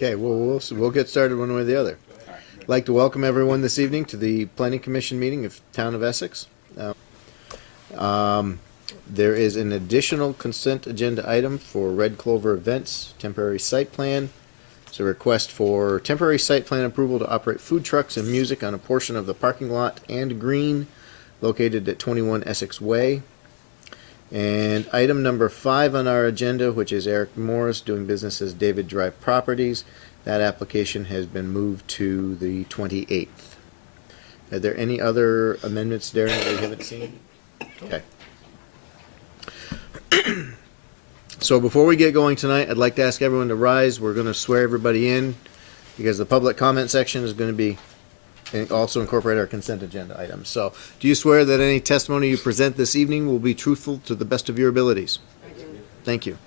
Okay, well, we'll get started one way or the other. I'd like to welcome everyone this evening to the Planning Commission meeting of Town of Essex. There is an additional consent agenda item for Red Clover Events, temporary site plan. It's a request for temporary site plan approval to operate food trucks and music on a portion of the parking lot and green located at 21 Essex Way. And item number 5 on our agenda, which is Eric Morris doing business as David Drive Properties. That application has been moved to the 28th. Are there any other amendments, Darren, that we haven't seen? Okay. So before we get going tonight, I'd like to ask everyone to rise. We're going to swear everybody in because the public comment section is going to be and also incorporate our consent agenda items. So, do you swear that any testimony you present this evening will be truthful to the best of your abilities? Thank you.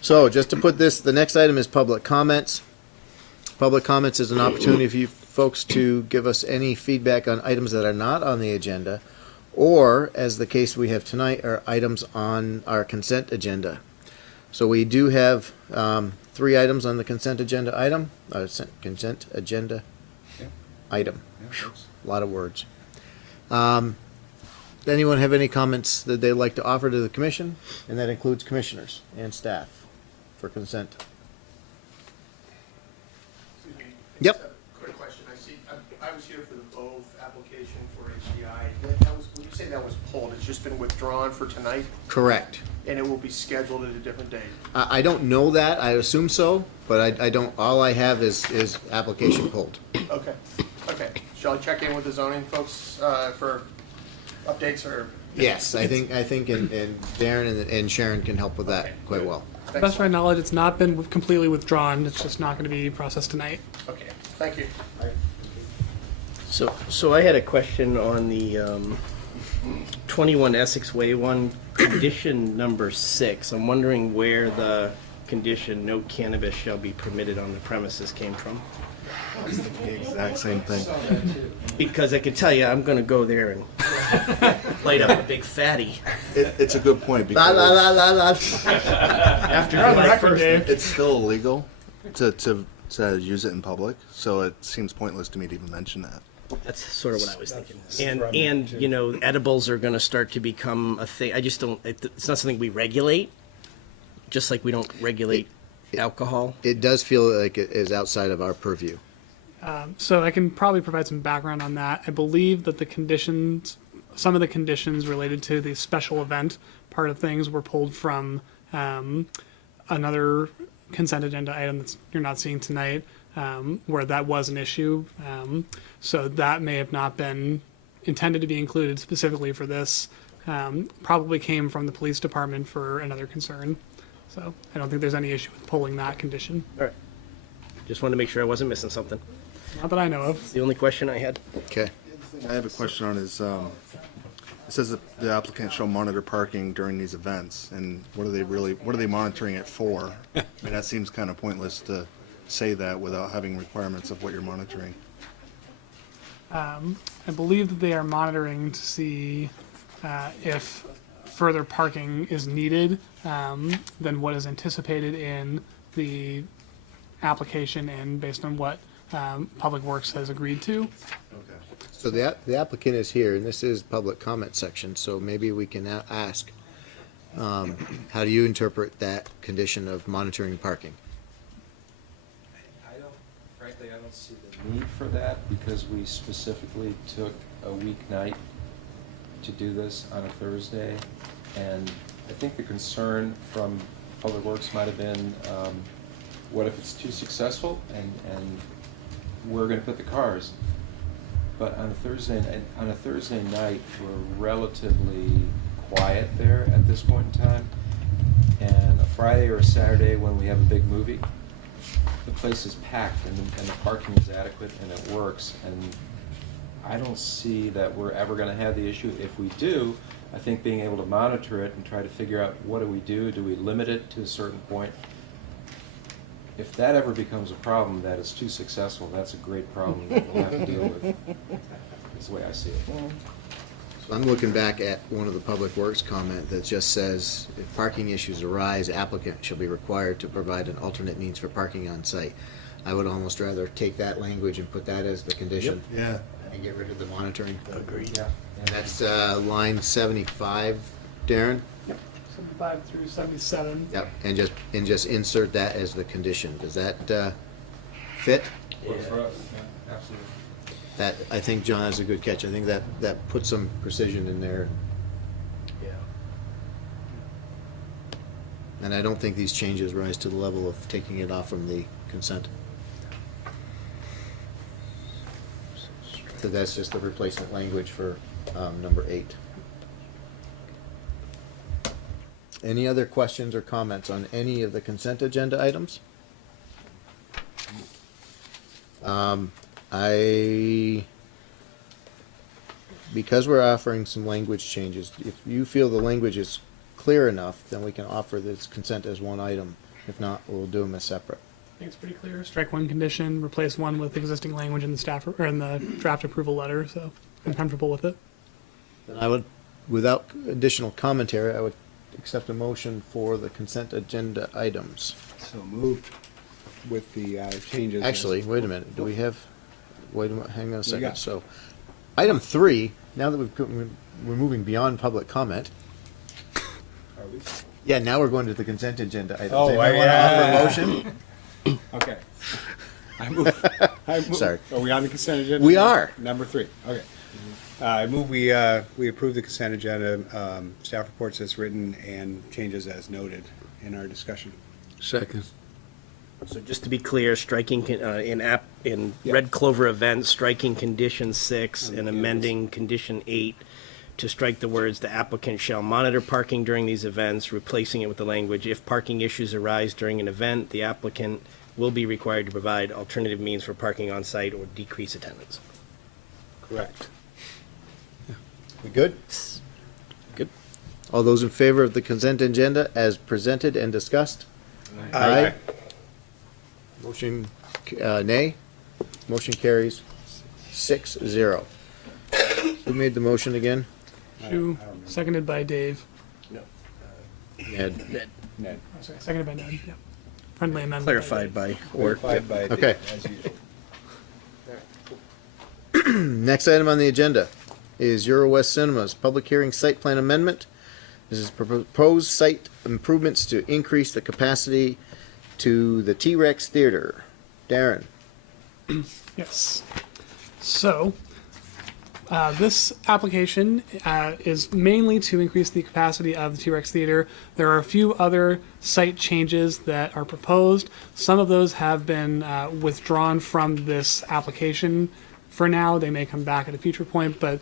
So, just to put this, the next item is public comments. Public comments is an opportunity for you folks to give us any feedback on items that are not on the agenda, or, as the case we have tonight, are items on our consent agenda. So we do have 3 items on the consent agenda item. Consent agenda item. A lot of words. Anyone have any comments that they'd like to offer to the commission? And that includes commissioners and staff for consent. Excuse me. Yep. Just a quick question. I was here for the Bove application for HDI. When you say that was pulled, it's just been withdrawn for tonight? Correct. And it will be scheduled at a different date? I don't know that. I assume so, but I don't. All I have is application pulled. Okay. Okay. Shall I check in with the zoning folks for updates or? Yes, I think, and Darren and Sharon can help with that quite well. Thanks. Best of my knowledge, it's not been completely withdrawn. It's just not going to be processed tonight. Okay. Thank you. So I had a question on the 21 Essex Way one, condition number 6. I'm wondering where the condition "no cannabis shall be permitted on the premises" came from. The exact same thing. Because I can tell you, I'm going to go there and light up a big fatty It's a good point La la la because la la. after You're on the July record, 1st. Dave. it's still illegal to use it in public, so it seems pointless to me to even mention that. That's sort of what I was thinking. And you know, edibles are going to start to become a thing. I just don't. It's not something we regulate, just like we don't regulate alcohol. It does feel like it is outside of our purview. So I can probably provide some background on that. I believe that the conditions, some of the conditions related to the special event part of things were pulled from another consent agenda item that you're not seeing tonight, where that was an issue. So that may have not been intended to be included specifically for this. Probably came from the police department for another concern. So I don't think there's any issue with pulling that condition. All right. Just wanted to make sure I wasn't missing something. Not that I know of. The only question I had. Okay. I have a question on is, it says that the applicant shall monitor parking during these events, and what are they monitoring it for? I mean, that seems kind of pointless to say that without having requirements of what you're monitoring. I believe that they are monitoring to see if further parking is needed than what is anticipated in the application and based on what Public Works has agreed to. Okay. So the applicant is here, and this is public comment section, so maybe we can ask, how do you interpret that condition of monitoring parking? Frankly, I don't see the need for that because we specifically took a weeknight to do this on a Thursday. And I think the concern from Public Works might have been, what if it's too successful and we're going to put the cars? But on a Thursday night, we're relatively quiet there at this point in time. And a Friday or a Saturday when we have a big movie, the place is packed and the parking is adequate and it works. And I don't see that we're ever going to have the issue. If we do, I think being able to monitor it and try to figure out what do we limit it to a certain point? If that ever becomes a problem that is too successful, that's a great problem that we'll have to deal with. That's the way I see it. So I'm looking back at one of the Public Works comment that just says, if parking issues arise, applicant shall be required to provide an alternate means for parking on site. I would almost rather take that language and put that as the condition Yeah. and get rid of the monitoring. Agreed. Yeah. And that's line 75, Darren? 75 through 77. Yep, and just insert that as the condition. Does that fit? Works for us, yeah, absolutely. That, I think, John, is a good catch. I think that puts some precision in there. Yeah. And I don't think these changes rise to the level of taking it off from the consent. So that's just the replacement language for number 8. Any other questions or comments on any of the consent agenda items? Because we're offering some language changes, if you feel the language is clear enough, then we can offer this consent as one item. If not, we'll do them as separate. I think it's pretty clear. Strike one condition, replace one with existing language in the staff or in the draft approval letter. So I'm comfortable with it. Then I would, without additional commentary, I would accept a motion for the consent agenda items. So moved with the changes. Actually, wait a minute, do we have, wait a minute, hang on a second. got? So, item 3, now that we're moving beyond public comment, Are we? yeah, now we're going to the consent agenda items. Oh, Anybody want to offer a motion? Okay. I move. Sorry. Are we on the consent agenda? We are. Number 3, okay. I move we approve the consent agenda, staff reports as written and changes as noted in our discussion. Second. So just to be clear, striking in Yeah. Red Clover events, striking condition 6 and the amending condition 8 to strike the words, the applicant shall monitor parking during these events, replacing it with the language, if parking issues arise during an event, the applicant will be required to provide alternative means for parking on site or decrease attendance. Correct. We good? Good. All those in favor of the consent agenda as presented and discussed? Aye. Motion, nay? Motion carries 6-0. Who made the motion again? Shu, seconded by Dave. Ned. Ned, Ned. Oh, sorry, seconded by Ned. Yep. Friendly amendment. clarified by Orr. Clarified by Dave, Okay. as usual. Next item on the agenda is Euro West Cinemas Public Hearing Site Plan Amendment. This is proposed site improvements to increase the capacity to the T-Rex Theater. Darren. Yes. So, this application is mainly to increase the capacity of the T-Rex Theater. There are a few other site changes that are proposed. Some of those have been withdrawn from this application for now. They may come back at a future point, but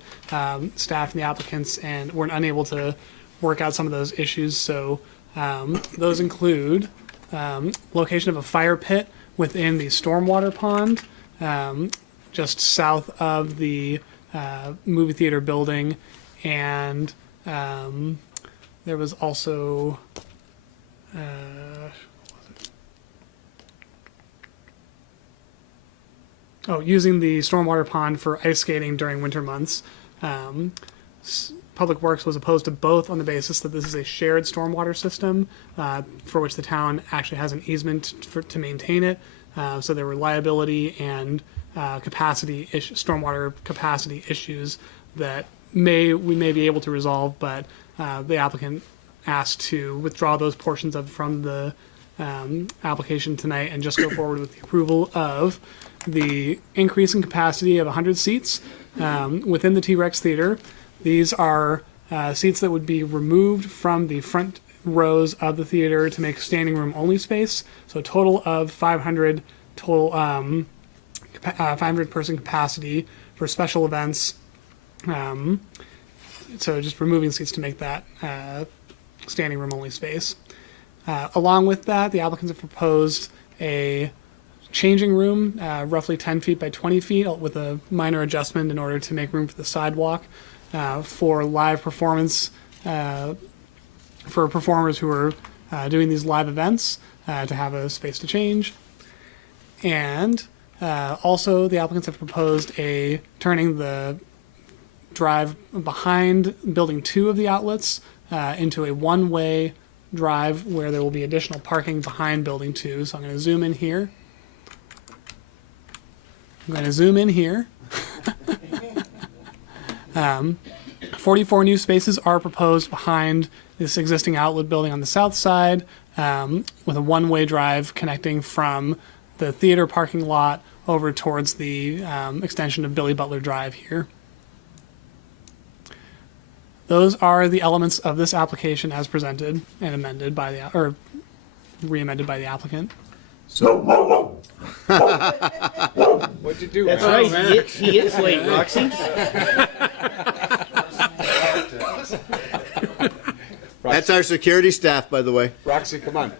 staff and the applicants were unable to work out some of those issues. So those include location of a fire pit within the stormwater pond, just south of the movie theater building, and there was also using the stormwater pond for ice skating during winter months. Public Works was opposed to both on the basis that this is a shared stormwater system for which the town actually has an easement to maintain it. So there were liability and stormwater capacity issues that we may be able to resolve, but the applicant asked to withdraw those portions from the application tonight and just go forward with the approval of the increase in capacity of 100 seats within the T-Rex Theater. These are seats that would be removed from the front rows of the theater to make standing room only space. So a total of 500 500 person capacity for special events. So just removing seats to make that standing room only space. Along with that, the applicants have proposed a changing room, roughly 10 feet by 20 feet, with a minor adjustment in order to make room for the sidewalk for live performance, for performers who are doing these live events to have a space to change. And also the applicants have proposed turning the drive behind building 2 of the outlets into a one-way drive where there will be additional parking behind building 2. So I'm going to zoom in here. 44 new spaces are proposed behind this existing outlet building on the south side, with a one-way drive connecting from the theater parking lot over towards the extension of Billy Butler Drive here. Those are the elements of this application as presented and amended by the, or re-amended by the applicant. What'd you do? That's Rob? right, he is late, Roxy. That's our security staff, by the way. Roxy, come on.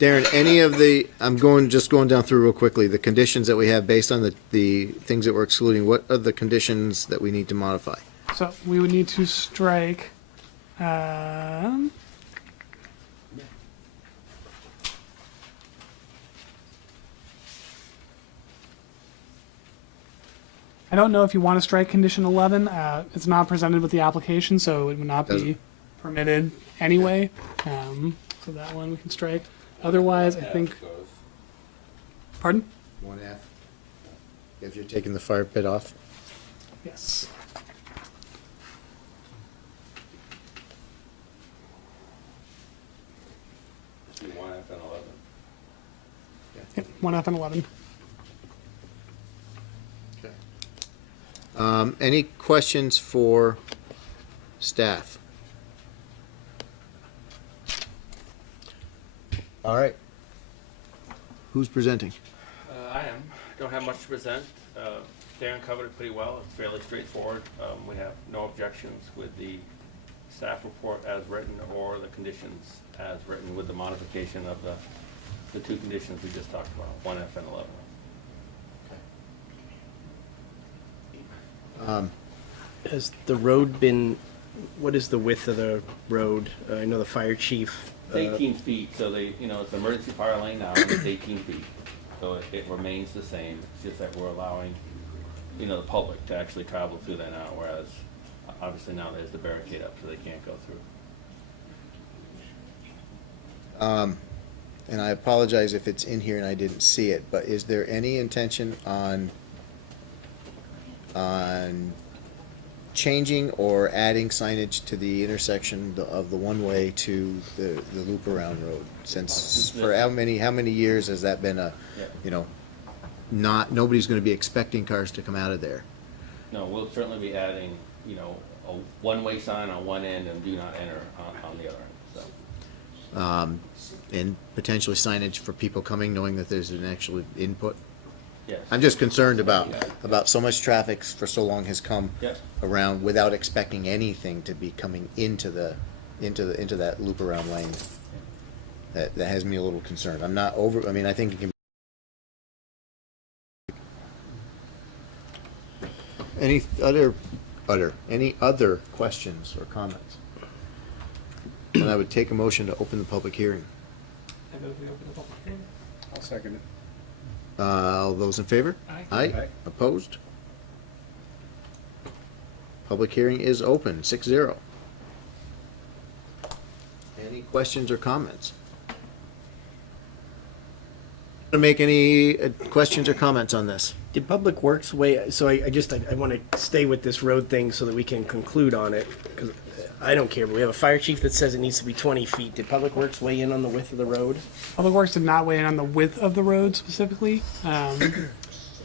Darren, any of the, just going down through real quickly, the conditions that we have based on the things that we're excluding, what are the conditions that we need to modify? So we would need to strike, I don't know if you want to strike condition 11. It's not presented with the application, so it would not be Doesn't. permitted anyway. So that one we can strike. Otherwise, I think. Pardon? 1F. If you're taking the fire pit off. Yes. Yep, 1F and 11. Any questions for staff? All right. Who's presenting? I am. Don't have much to present. Darren covered it pretty well. It's fairly straightforward. We have no objections with the staff report as written or the conditions as written with the modification of the 2 conditions we just talked about, 1F and 11. Has the road been, what is the width of the road? I know the fire chief. It's 18 feet, so it's an emergency fire lane now, and it's 18 feet. So it remains the same. It's just that we're allowing, the public to actually travel through that now, whereas obviously now there's the barricade up, so they can't go through. And I apologize if it's in here and I didn't see it, but is there any intention on changing or adding signage to the intersection of the one-way to the loop around road? Since, for how many years has that been Yeah. Nobody's gonna be expecting cars to come out of there? No, we'll certainly be adding, a one-way sign on one end and do not enter on the other end, so. And potentially signage for people coming, knowing that there's an actual input? Yes. I'm just concerned about so much traffic for so long has come Yep. around without expecting anything to be coming into that loop around lane. That has me a little concerned. I'm not over, I think it can. Any other questions or comments? And I would take a motion to open the public hearing. I'll second it. All those in favor? Aye. Aye. Opposed? Public hearing is open, 6-0. Any questions or comments? To make any questions or comments on this? Did Public Works weigh, so I want to stay with this road thing so that we can conclude on it, because I don't care, but we have a fire chief that says it needs to be 20 feet. Did Public Works weigh in on the width of the road? Public Works did not weigh in on the width of the road specifically. The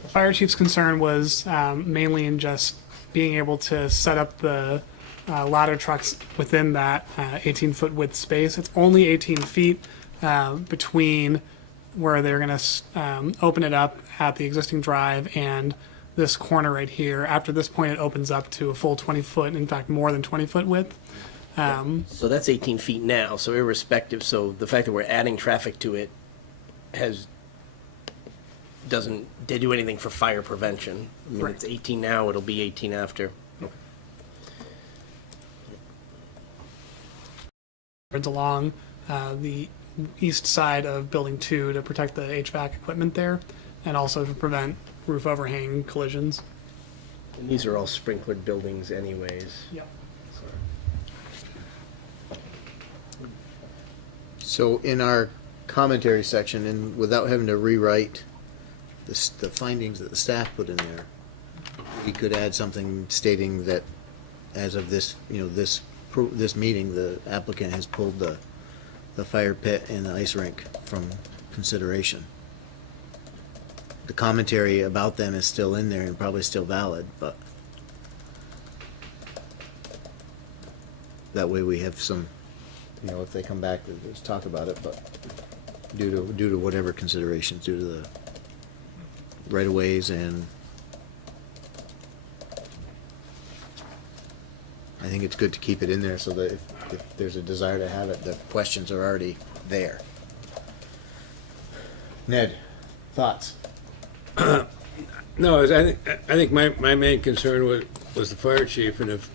fire chief's concern was mainly in just being able to set up the ladder trucks within that 18-foot width space. It's only 18 feet between where they're going to open it up at the existing drive and this corner right here. After this point, it opens up to a full 20-foot, in fact, more than 20-foot width. So that's 18 feet now, so irrespective, so the fact that we're adding traffic to it doesn't do anything for fire prevention. I mean, Right. it's 18 now, it'll be 18 after. It's along the east side of Building 2 to protect the HVAC equipment there, and also to prevent roof overhang collisions. And these are all sprinklered buildings anyways. Yep. So in our commentary section, and without having to rewrite the findings that the staff put in there, we could add something stating that as of this, this meeting, the applicant has pulled the fire pit and the ice rink from consideration. The commentary about them is still in there and probably still valid, but that way we have some, if they come back, let's talk about it, but due to whatever considerations, due to the right-of-ways, and I think it's good to keep it in there so that if there's a desire to have it, the questions are already there. Ned, thoughts? No, I think my main concern was the fire chief, and if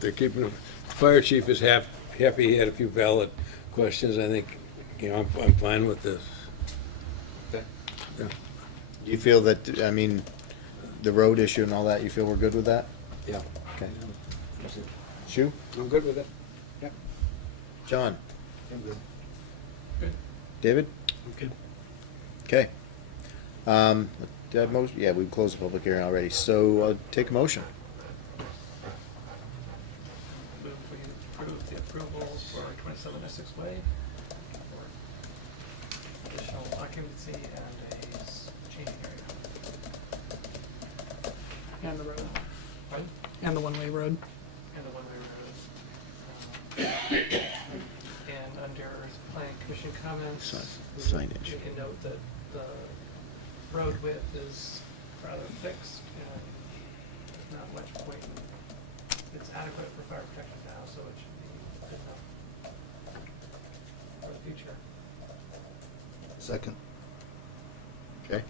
they're keeping him, the fire chief is happy he had a few valid questions. I think, I'm fine with this. Okay. Yeah. Do you feel that, the road issue and all that, you feel we're good with that? Yeah. Okay. Shu? I'm good with it. Yep. John? I'm good. David? I'm good. Okay. Yeah, we've closed the public hearing already, so take a motion. Move we approve the approvals for 27 Essex Way for additional occupancy and a changing area. And the road. Pardon? And the one-way road. And the one-way road. And under planning commission comments, Signage. we can note that the road width is rather fixed and there's not much point. It's adequate for fire protection now, so it should be good enough for the future. Second. Okay.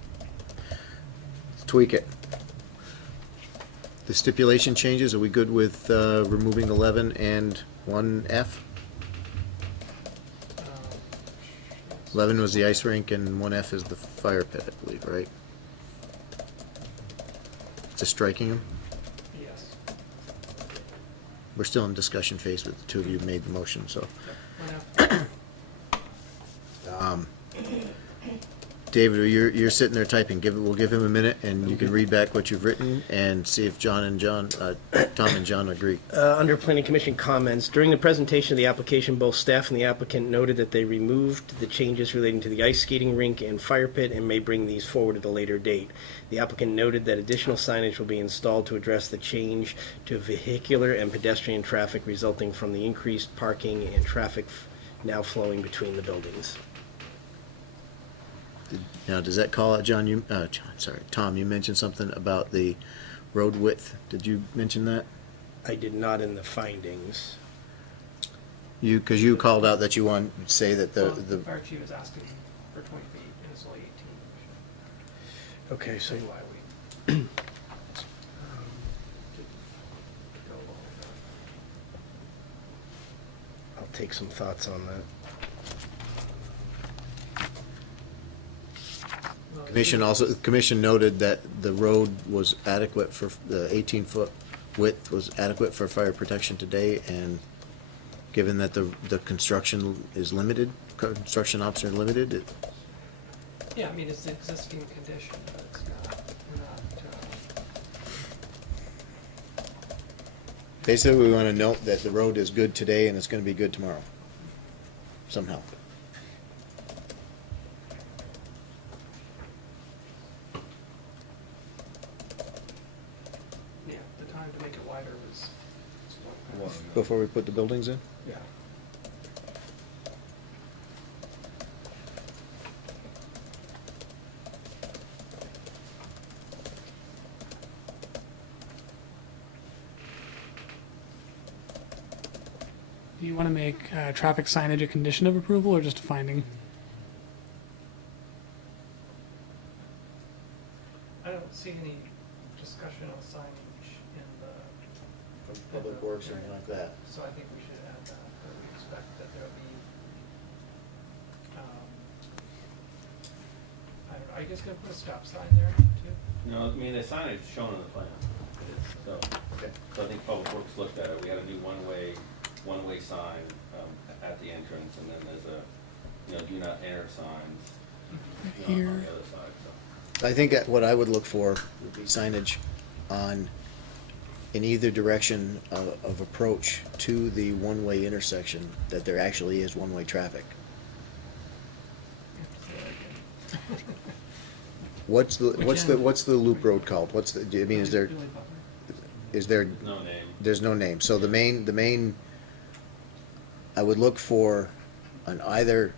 Let's tweak it. The stipulation changes, are we good with removing 11 and 1F? 11 was the ice rink and 1F is the fire pit, I believe, right? Just striking them? Yes. We're still in discussion phase with the two of you made the motion, so. Yep. David, you're sitting there typing. We'll give him a minute, and you can read back what you've written and see if Tom and John agree. Under Planning Commission comments, during the presentation of the application, both staff and the applicant noted that they removed the changes relating to the ice skating rink and fire pit and may bring these forward at a later date. The applicant noted that additional signage will be installed to address the change to vehicular and pedestrian traffic resulting from the increased parking and traffic now flowing between the buildings. Now, does that call out, Tom, you mentioned something about the road width. Did you mention that? I did not in the findings. Because you called out that you want to say that Well, the fire chief is asking for 20 feet and it's only 18. Okay, so Say why we. to go along with that. I'll take some thoughts on that. commission noted that the road was adequate for, the 18-foot width was adequate for fire protection today, and given that the construction is limited, construction options are limited, Yeah, I mean, it's the existing condition, but it's not, basically we want to note that the road is good today and it's going to be good tomorrow, somehow. yeah, the time to make it wider was one time. Before we put the buildings in? Yeah. Do you want to make traffic signage a condition of approval or just a finding? I don't see any discussion on signage in the. Public Works or anything like that. So I think we should add that we expect that there'll be, I don't know, are you guys gonna put a stop sign there too? No, I mean, the signage is shown on the plan. It's, So, so I think Public Works looked at it. We had a new one-way sign at the entrance, and then there's a, do not enter signs on the other side, so. I think that what I would look for would be signage on, in either direction of approach to the one-way intersection, that there actually is one-way traffic. What's the loop road called? Is there, No name. there's no name. So the main, I would look for on either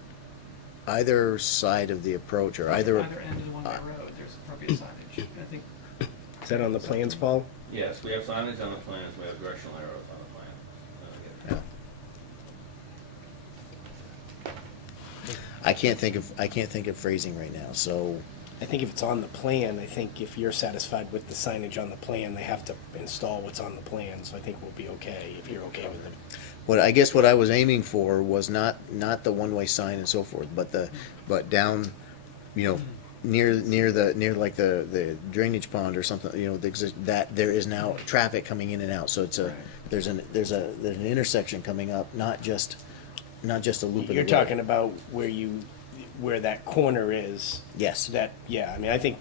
side of the approach, or Either either, end of the one-way road, there's appropriate signage. I think Is that on the plans, Paul? Yes, we have signage on the plans, we have directional arrows on the plan. I can't think of phrasing right now, so. I think if it's on the plan, I think if you're satisfied with the signage on the plan, they have to install what's on the plan, so I think we'll be okay, if you're okay with it. What I was aiming for was not the one-way sign and so forth, but down, near like the drainage pond or something, that there is now traffic coming in and out, so there's an intersection coming up, not just a loop of the road. You're talking about where that corner is. Yes. I think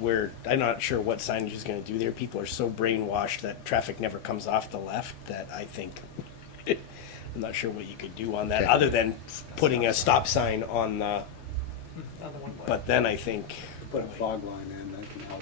I'm not sure what signage is gonna do there. People are so brainwashed that traffic never comes off the left that I think, I'm not sure what you could do on that, Okay. other than putting a stop sign on the, on the one-way. but then I think, Put a fog line in, that can help.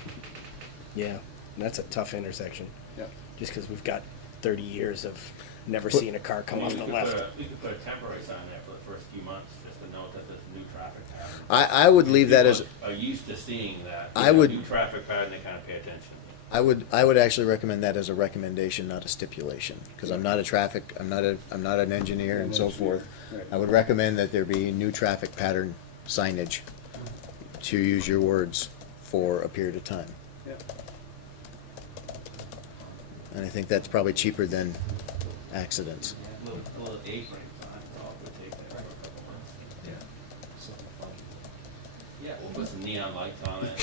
yeah, that's a tough intersection. Yep. Just because we've got 30 years of never seeing a car come off the left. We could put a temporary sign there for the first few months, just to note that there's a new traffic pattern. I would leave that as, People are used to seeing that. I would- New traffic pattern, they kind of pay attention. I would actually recommend that as a recommendation, not a stipulation, because I'm not an engineer and so forth. Right. I would recommend that there be new traffic pattern signage, to use your words, for a period of time. Yep. And I think that's probably cheaper than accidents. A little apron sign, would take that for a couple months. Yeah, we'll put some neon lights on it.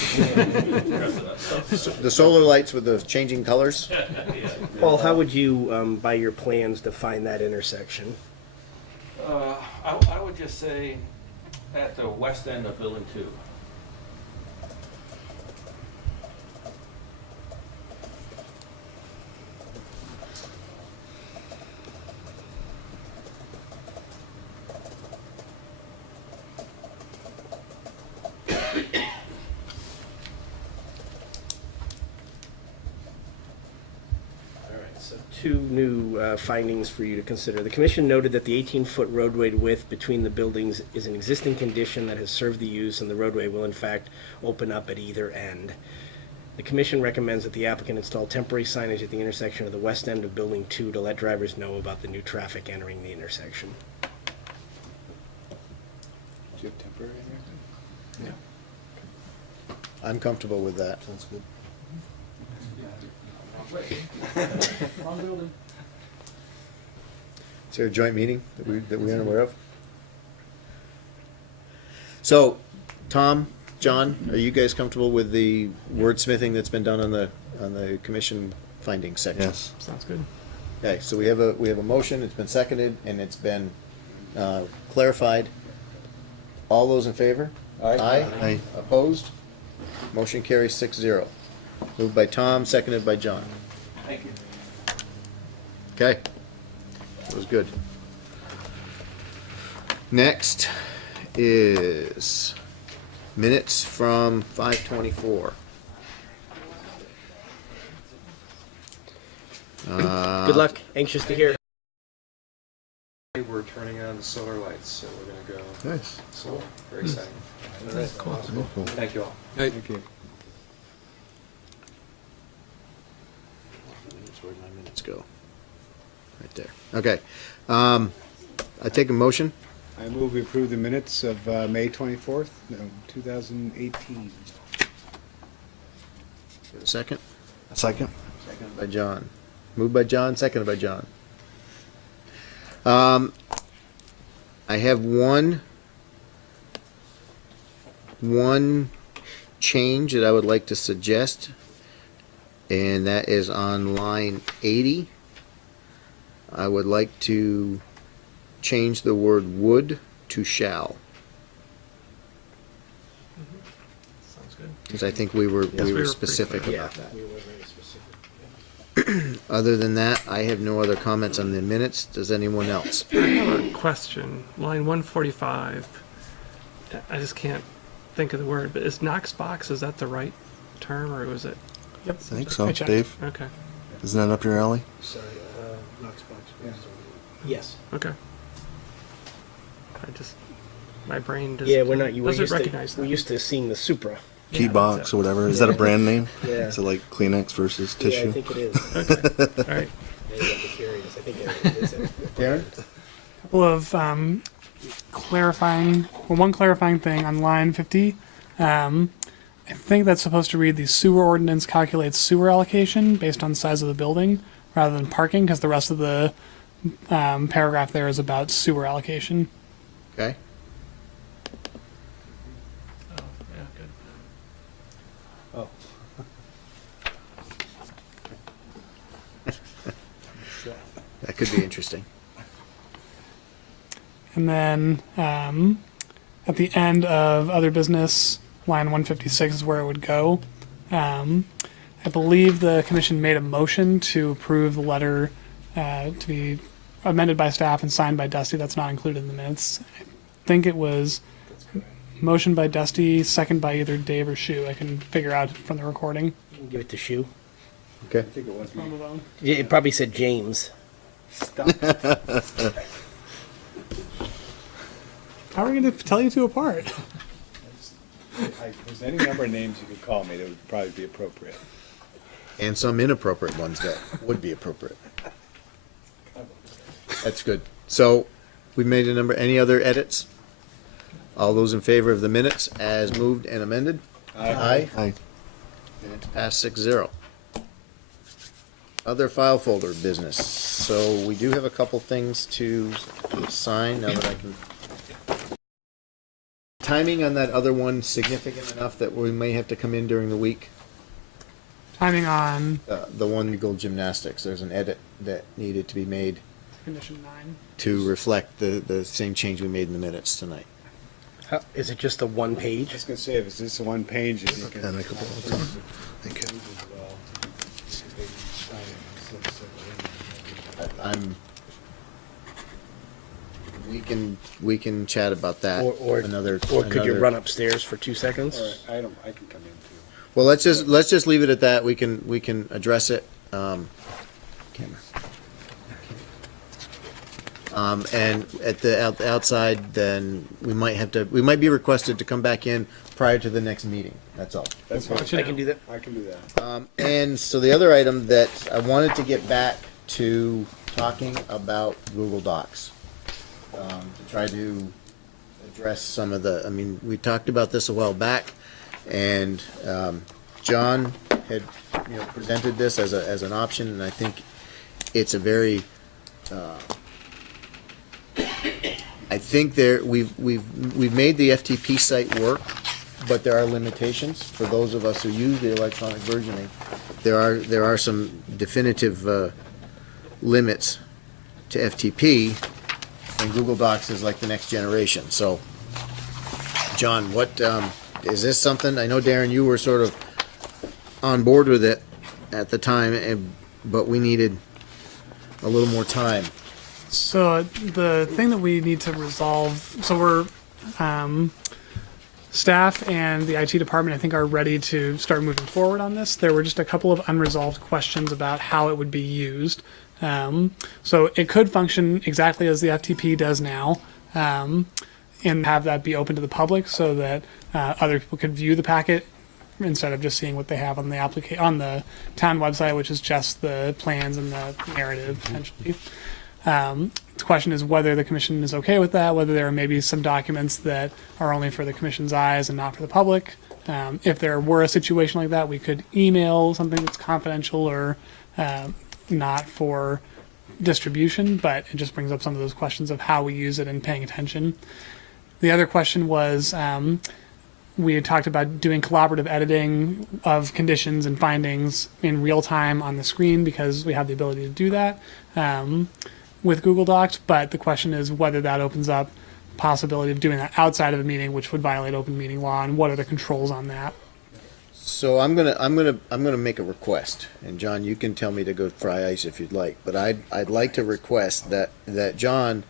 Dress it up. The solar lights with the changing colors? Yeah. Paul, how would you, by your plans, define that intersection? I would just say at the west end of Building 2. All right, so two new findings for you to consider. The commission noted that the 18-foot roadway width between the buildings is an existing condition that has served the use, and the roadway will in fact open up at either end. The commission recommends that the applicant install temporary signage at the intersection of the west end of Building 2 to let drivers know about the new traffic entering the intersection. Do you have temporary in there? I'm comfortable with that. Sounds good. Wrong building. Is there a joint meeting that we aren't aware of? So, Tom, John, are you guys comfortable with the wordsmithing that's been done on the commission findings section? Yes. Sounds good. Okay, so we have a motion, it's been seconded, and it's been clarified. All those in favor? Aye. Aye. Opposed? Motion carries 6-0. Moved by Tom, seconded by John. Thank you. Okay. That was good. Next is minutes from 5:24. Good luck, anxious to hear. We're turning on the solar lights, so we're gonna go. Nice. So, very exciting. Cool. Thank you all. Thank you. Where'd my minutes go? Right there. Okay. I take a motion. I move we approve the minutes of May 24th, 2018. Second? Second. Seconded by John. Moved by John, seconded by John. I have one change that I would like to suggest. and that is on line 80. I would like to change the word would to shall, Sounds good. because I think we were we were pretty specific clear. about that. We were very specific. Other than that, I have no other comments on the minutes. Does anyone else? I have a question. Line 145. I just can't think of the word, but is Knox box, is that the right term or was it? I think so. I checked. Dave, Okay. isn't that up your alley? Yes. Okay. My brain just Yeah, we're not, we're doesn't used recognize to, that. we're used to seeing the Supra. Key Yeah, box that's or whatever. Is that a brand name? Yeah. Is it like Kleenex versus Yeah, I tissue? think it is. Okay. All right. I think it is. Darren? Couple of clarifying, well, one clarifying thing on line 50. I think that's supposed to read the sewer ordinance calculates sewer allocation based on the size of the building rather than parking, because the rest of the paragraph there is about sewer allocation. Okay. Oh, yeah, good. Oh. That could be interesting. And then at the end of other business, line 156 is where it would go. I believe the commission made a motion to approve the letter to be amended by staff and signed by Dusty. That's not included in the minutes. I think it was motion by Dusty, second by either Dave or Shu. I can figure out from the recording. You can give it to Shu. Okay. I think it was me. Yeah, it probably said James. How are we going to tell you two apart? If there's any number of names you could call me, that would probably be appropriate. And some inappropriate ones that would be appropriate. That's good. So, we made a number, any other edits? All those in favor of the minutes as moved and amended? Aye. Aye. And it's passed 6-0. Other file folder business. So we do have a couple things to sign now that I can. Timing on that other one significant enough that we may have to come in during the week? Timing on The one Gold Gymnastics, there's an edit that needed to be made condition 9. to reflect the same change we made in the minutes tonight. Is it just a one I page? was gonna say, if it's just one page, if you can. And a couple of them. Thank you. We can chat about that Or could you run upstairs for 2 seconds? Or I can come in too. Well, let's just leave it at that. We can address it. Camera. And at the outside, then we might be requested to come back in prior to the next meeting. That's all. That's fine. I can do that. I can do that. And so the other item that I wanted to get back to talking about Google Docs, to try to address some of the, I mean, we talked about this a while back, and John had, presented this as an option, and I think it's a very, I think we've made the FTP site work, but there are limitations for those of us who use the electronic versioning. There are some definitive limits to FTP, and Google Docs is like the next generation. So, John, what is this something? I know, Darren, you were sort of on board with it at the time, but we needed a little more time. So the thing that we need to resolve, so we're, staff and the IT department, I think, are ready to start moving forward on this. There were just a couple of unresolved questions about how it would be used. So it could function exactly as the FTP does now, and have that be open to the public so that other people could view the packet instead of just seeing what they have on the on the town website, which is just the plans and the narrative potentially. The question is whether the commission is okay with that, whether there are maybe some documents that are only for the commission's eyes and not for the public. If there were a situation like that, we could email something that's confidential or not for distribution, but it just brings up some of those questions of how we use it and paying attention. The other question was we had talked about doing collaborative editing of conditions and findings in real time on the screen because we have the ability to do that with Google Docs. But the question is whether that opens up possibility of doing that outside of a meeting, which would violate open meeting law, and what are the controls on that? So I'm gonna make a request, and John, you can tell me to go fry ice if you'd like, but I'd like to request that John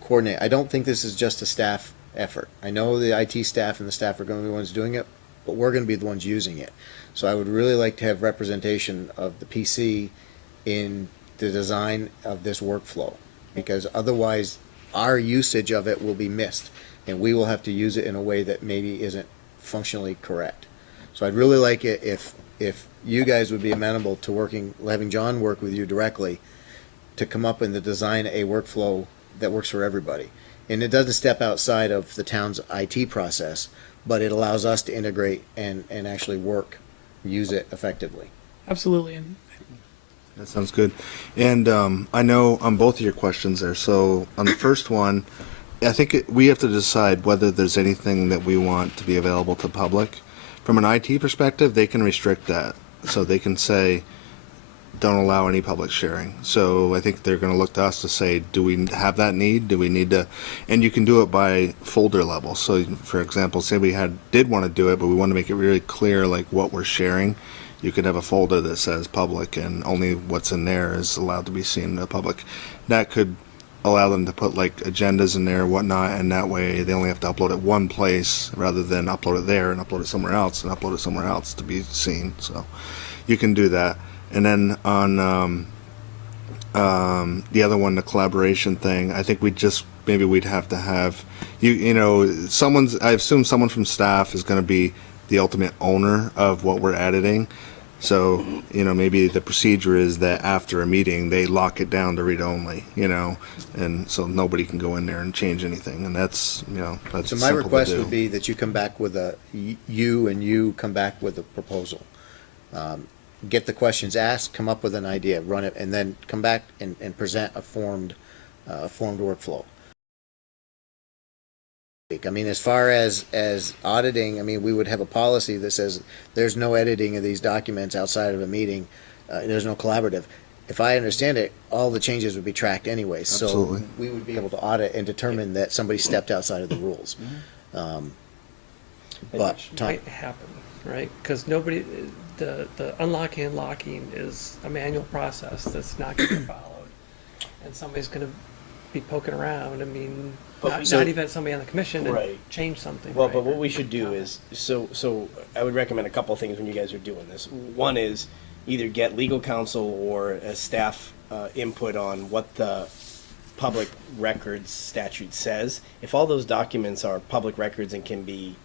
coordinate. I don't think this is just a staff effort. I know the IT staff and the staff are going to be the ones doing it, but we're going to be the ones using it. So I would really like to have representation of the PC in the design of this workflow, because otherwise our usage of it will be missed, and we will have to use it in a way that maybe isn't functionally correct. So I'd really like it if you guys would be amenable to having John work with you directly to come up and to design a workflow that works for everybody. And it doesn't step outside of the town's IT process, but it allows us to integrate and actually use it effectively. Absolutely. And That sounds good. And I know on both of your questions there, so on the first one, I think we have to decide whether there's anything that we want to be available to the public. From an IT perspective, they can restrict that. So they can say, don't allow any public sharing. So I think they're going to look to us to say, do we have that need? Do we need to? And you can do it by folder level. So for example, say we did want to do it, but we want to make it really clear like what we're sharing. You could have a folder that says public and only what's in there is allowed to be seen to the public. That could allow them to put like agendas in there or whatnot, and that way they only have to upload it one place rather than upload it there and upload it somewhere else and upload it somewhere else to be seen. So you can do that. And then on the other one, the collaboration thing, I think maybe we'd have to have I assume someone from staff is going to be the ultimate owner of what we're editing. So, maybe the procedure is that after a meeting, they lock it down to read only, and so nobody can go in there and change anything. And that's So my request would be that you come back with you come back with a proposal. Get the questions asked, come up with an idea, run it, and then come back and present a formed workflow. I mean, as far as auditing, I mean, we would have a policy that says there's no editing of these documents outside of a meeting. There's no collaborative. If I understand it, all the changes would be tracked anyway. Absolutely. So we would be able to audit and determine that somebody stepped outside of the rules. But Tom, Might happen, right? Because the unlocking and locking is a manual process that's not going to be followed. And somebody's going to be poking around. I mean, not even somebody on the commission to Right. change something. Well, right? but what we should do is, so I would recommend a couple of things when you guys are doing this. One is either get legal counsel or a staff input on what the public records statute says. If all those documents are public records and can be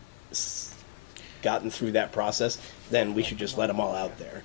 gotten through that process, then we should just let them all out there.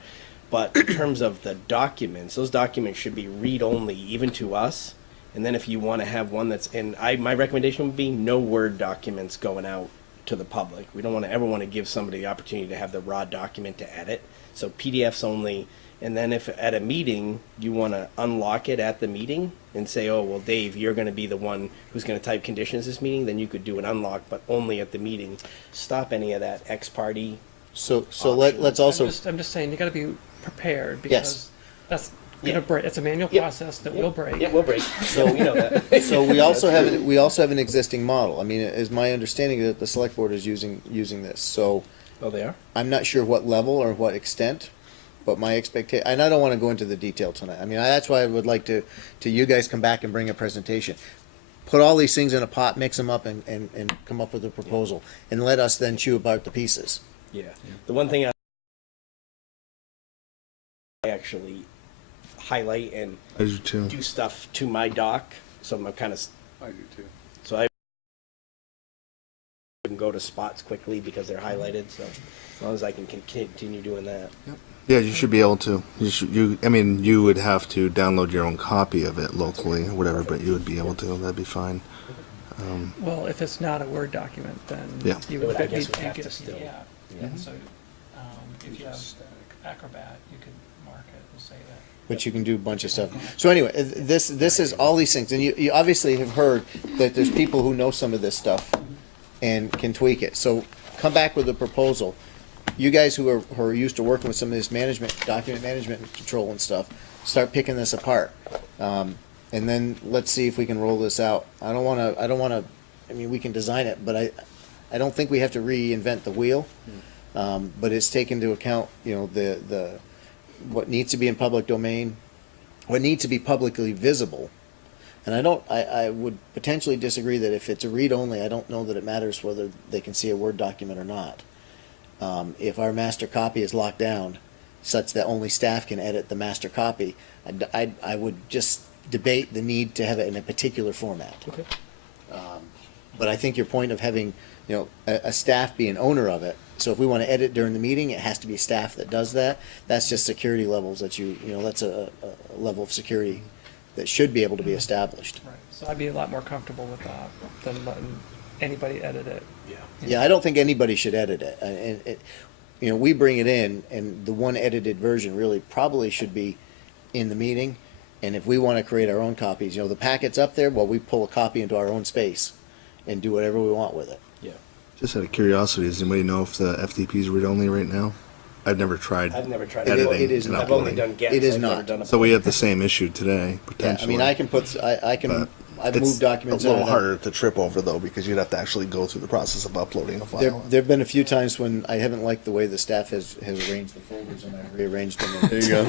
But in terms of the documents, those documents should be read-only, even to us. And then if you want to have one my recommendation would be no Word documents going out to the public. We don't ever want to give somebody the opportunity to have the raw document to edit. So PDFs only. And then if at a meeting you want to unlock it at the meeting and say, oh, well, Dave, you're going to be the one who's going to type conditions this meeting, then you could do an unlock, but only at the meeting. Stop any of that ex-party. so let's also I'm just saying, you got to be prepared Yes. because that's going to Yeah. break. It's a manual Yep. process that will break. Yeah, we'll break. So we know that. So we also have an existing model. I mean, it is my understanding that the select board is using this. So Oh, they are? I'm not sure what level or what extent, but my expectation, and I don't want to go into the detail tonight. I mean, that's why I would like to you guys come back and bring a presentation. Put all these things in a pot, mix them up, and come up with a proposal, and let us then chew about the pieces. Yeah. The one thing I actually highlight and I do too. do stuff to my doc, so I'm kind of, I do too. so I can go to spots quickly because they're highlighted, so as long as I can continue doing that. Yeah, you should be able to. You would have to download your own copy of it locally or whatever, but you would be able to. That'd be fine. Well, if it's not a Word document, then Yeah. you It would, I would guess, be- would have you to get- still- Yeah. Yeah. So if you have Acrobat, you could mark it and say that. But you can do a bunch of stuff. So anyway, this is all these things, and you obviously have heard that there's people who know some of this stuff and can tweak it. So come back with a proposal. You guys who are used to working with some of this management, document management and control and stuff, start picking this apart. And then let's see if we can roll this out. I mean, we can design it, but I don't think we have to reinvent the wheel. But it's taken into account, you know, the what needs to be in public domain, what needs to be publicly visible. And I would potentially disagree that if it's a read-only, I don't know that it matters whether they can see a Word document or not. If our master copy is locked down such that only staff can edit the master copy, I would just debate the need to have it in a particular format. Okay. But I think your point of having, you know, a staff be an owner of it, so if we want to edit during the meeting, it has to be staff that does that. That's just security levels that you know, that's a level of security that should be able to be established. Right, so I'd be a lot more comfortable with that than letting anybody edit it. Yeah, I don't think anybody should edit it. And it, you know, we bring it in, and the one edited version really probably should be in the meeting. And if we want to create our own copies, you know, the packet's up there, well, we pull a copy into our own space and do whatever we want with it. Just out of curiosity, does anybody know if the FTP is read-only right now? I've never tried. I've never tried editing it is and not. I've only uploading. done GETs. It is I've never not. done a- So we have the same issue today, Yeah, potentially. I mean, I can put, But I've it's moved documents a little out of harder to trip over though, because you'd have to actually go through the process of uploading a file. There've been a few times when I haven't liked the way the staff has arranged the folders, and I've rearranged them. There you go.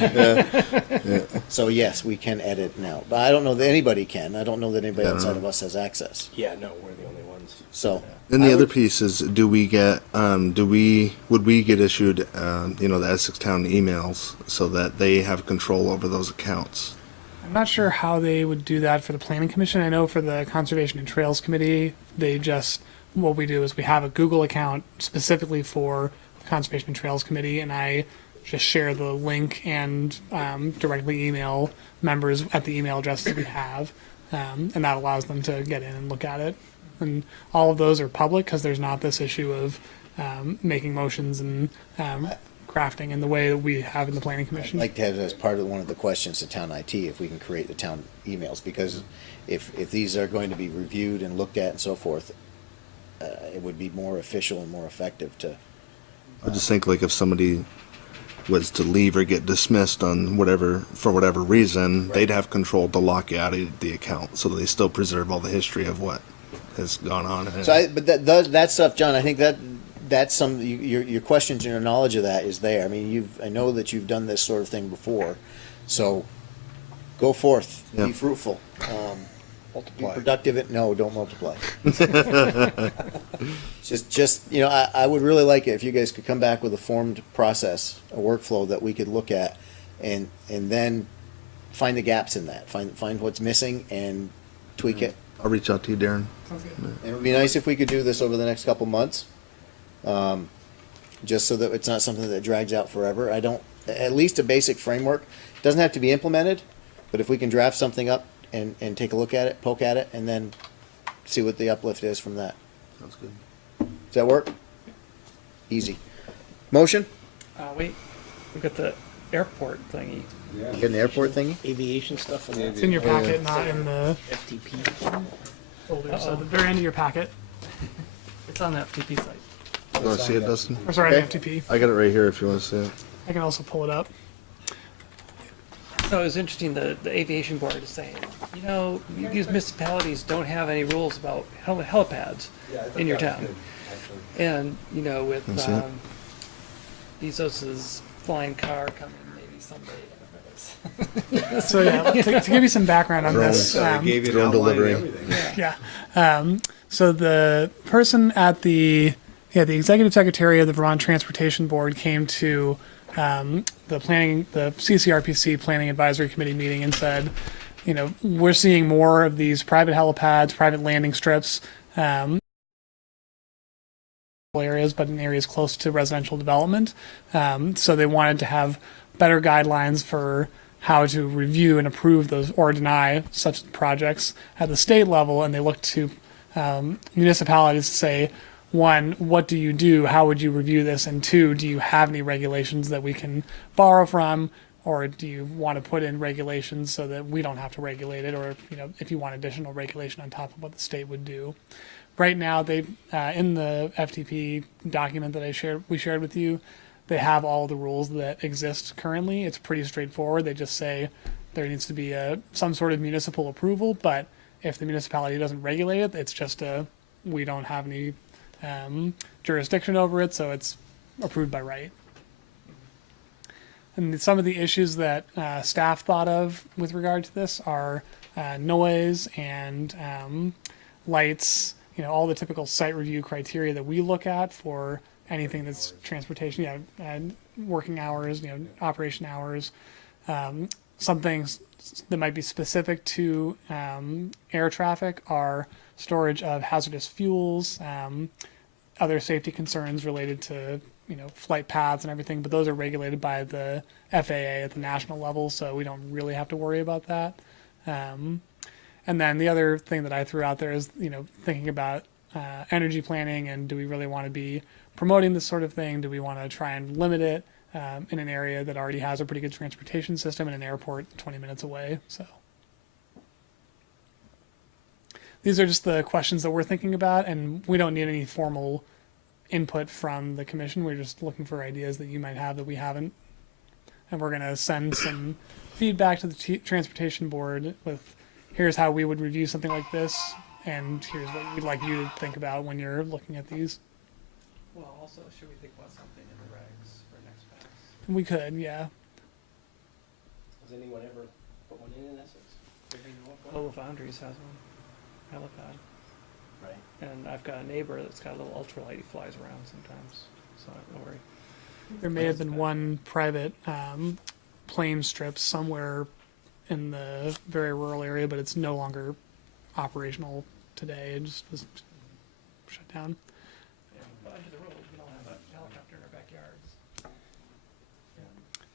Yeah. So yes, we can edit now, but I don't know that anybody can. I don't know that anybody Yeah, I don't outside know. of us has access. Yeah, no, we're the only ones. So. Then the I other would- piece is, would we get issued, you know, the Essex Town emails so that they have control over those accounts? I'm not sure how they would do that for the planning commission. I know for the conservation and trails committee, what we do is we have a Google account specifically for the conservation and trails committee, and I just share the link and directly email members at the email addresses we have, and that allows them to get in and look at it. And all of those are public because there's not this issue of making motions and crafting in the way that we have in the planning I'd commission. like to have it as part of one of the questions to town IT, if we can create the town emails, because if these are going to be reviewed and looked at and so forth, it would be more official and more effective to. I just think like if somebody was to leave or get dismissed on for whatever reason, they'd have control to lock you out of the account, so they still preserve all the history of what has gone on. So, but that stuff, John, I think that's some your questions and your knowledge of that is there. I mean, I know that you've done this sort of thing before, so go forth, Yeah. be fruitful, be Multiply. productive. No, don't multiply. just you know, I would really like it if you guys could come back with a formed process, a workflow that we could look at, and then find the gaps in that, find what's missing and tweak it. I'll reach out to you, Darren. It would be nice if we could do this over the next couple months, just so that it's not something that drags out forever. At least a basic framework. It doesn't have to be implemented, but if we can draft something up and take a look at it, poke at it, and then see what the uplift is from that. Sounds good. Does that work? Easy. Motion? Wait, we got the airport thingy. You getting the airport thingy? Aviation stuff and It's in your packet, not in the FTP. folder. So at the very end of your packet, It's on the FTP site. You want to see it, Dustin? or sorry, Okay. the FTP. I got it right here if you want to see it. I can also pull it up. No, it was interesting, the aviation board is saying, you know, these municipalities don't have any rules about helipads in your town. And, you know, with Can I see it? Bezos's flying car coming maybe someday. So yeah, to give you some background on this, So they gave you an drone outline and delivery. everything. yeah. So the person at the executive secretary of the Vermont Transportation Board came to the CCRPC Planning Advisory Committee meeting and said, you know, we're seeing more of these private helipads, private landing strips, areas, but in areas close to residential development. So they wanted to have better guidelines for how to review and approve those or deny such projects at the state level, and they looked to municipalities to say, one, what do you do? How would you review this? And two, do you have any regulations that we can borrow from, or do you want to put in regulations so that we don't have to regulate it, or you know, if you want additional regulation on top of what the state would do? right now they in the FTP document that we shared with you, they have all the rules that exist currently. It's pretty straightforward. They just say there needs to be some sort of municipal approval, but if the municipality doesn't regulate it, it's just we don't have any jurisdiction over it, so it's approved by right. And some of the issues that staff thought of with regard to this are noise and lights, all the typical site review criteria that we look at for anything that's transportation, and working hours, operation hours. Some things that might be specific to air traffic are storage of hazardous fuels, other safety concerns related to flight paths and everything, but those are regulated by the FAA at the national level, so we don't really have to worry about that. And then the other thing that I threw out there is, thinking about energy planning, and do we really want to be promoting this sort of thing? Do we want to try and limit it in an area that already has a pretty good transportation system and an airport 20 minutes away? So these are just the questions that we're thinking about, and we don't need any formal input from the commission. We're just looking for ideas that you might have that we haven't. And we're going to send some feedback to the transportation board with, here's how we would review something like this, and here's what we'd like you to think about when you're looking at these. Well, also, should we think about something in the regs for next pass? We could, yeah. Has anyone ever put one in Essex? Anybody know of one? Global Foundries has one, helipad. Right. And I've got a neighbor that's got a little ultralight, he flies around sometimes, so I don't worry. There may have been one private plane strip somewhere in the very rural area, but it's no longer operational today. It just was shut down. But under the road, we don't have a helicopter in our backyards.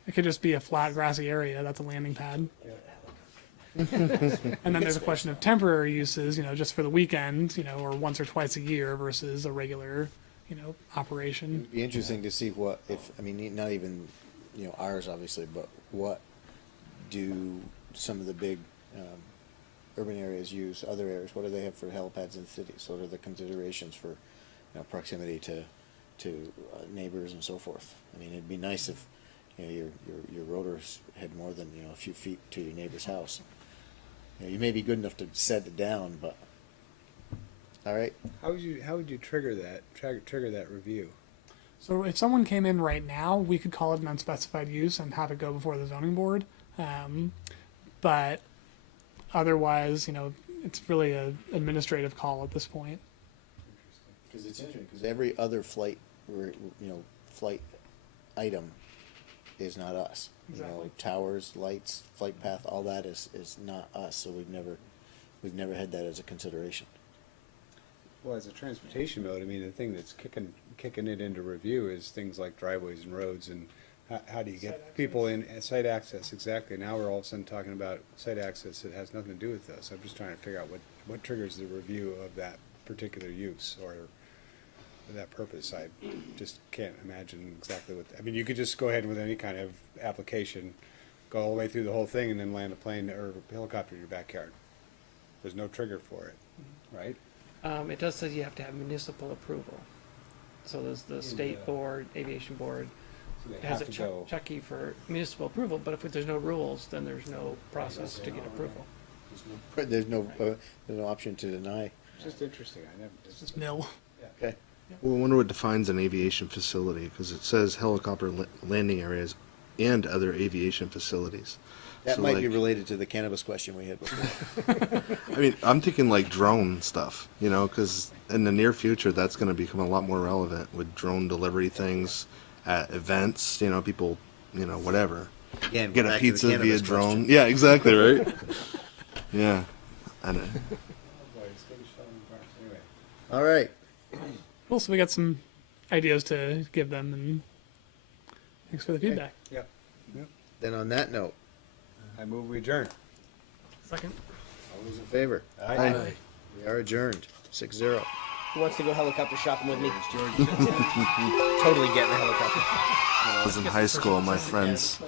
It could just be a flat, grassy area. That's a landing pad. And then there's a question of temporary uses, just for the weekend, or once or twice a year versus a regular, operation. It'd be interesting to see what, not even, ours obviously, but what do some of the big urban areas use, other areas, what do they have for helipads in cities? What are the considerations for proximity to neighbors and so forth? It'd be nice if your rotors had more than a few feet to your neighbor's house. You may be good enough to set it down, but all right. How would you trigger that review? So if someone came in right now, we could call it an unspecified use and have it go before the zoning board. But otherwise, it's really an administrative call at this point. Because it's interesting, because every other flight item is not us. Exactly. Towers, lights, flight path, all that is not us. So we've never had that as a consideration. Well, as a transportation mode, the thing that's kicking it into review is things like driveways and roads, and how do you get people in site access? Exactly. Now we're all of a sudden talking about site access that has nothing to do with us. I'm just trying to figure out what triggers the review of that particular use or that purpose. I just can't imagine exactly what. You could just go ahead with any kind of application, go all the way through the whole thing, and then land a plane or a helicopter in your backyard. There's no trigger for it, right? It does say you have to have municipal approval. So there's the state board, aviation board, So they it has have a to go. Chucky for municipal approval, but if there's no rules, then there's no process to get approval. There's no option to deny. It's just interesting. It's just nil. Okay. Well, I wonder what defines an aviation facility, because it says helicopter landing areas and other aviation facilities. That So, might be like- related to the cannabis question we had before. I'm thinking like drone stuff, because in the near future, that's going to become a lot more relevant with drone delivery things at events, people, whatever. Again, Get we're a back to the pizza via cannabis drone. question. Yeah, exactly, right? Yeah. I know. Anyway. All right. Cool. So we got some ideas to give them, and thanks for the feedback. Yep. Then on that note, I move we adjourn. Second. all those in favor? Aye. We are adjourned. 6-0. Who wants to go helicopter shopping with me? Totally getting a helicopter. When I was in high school, my friends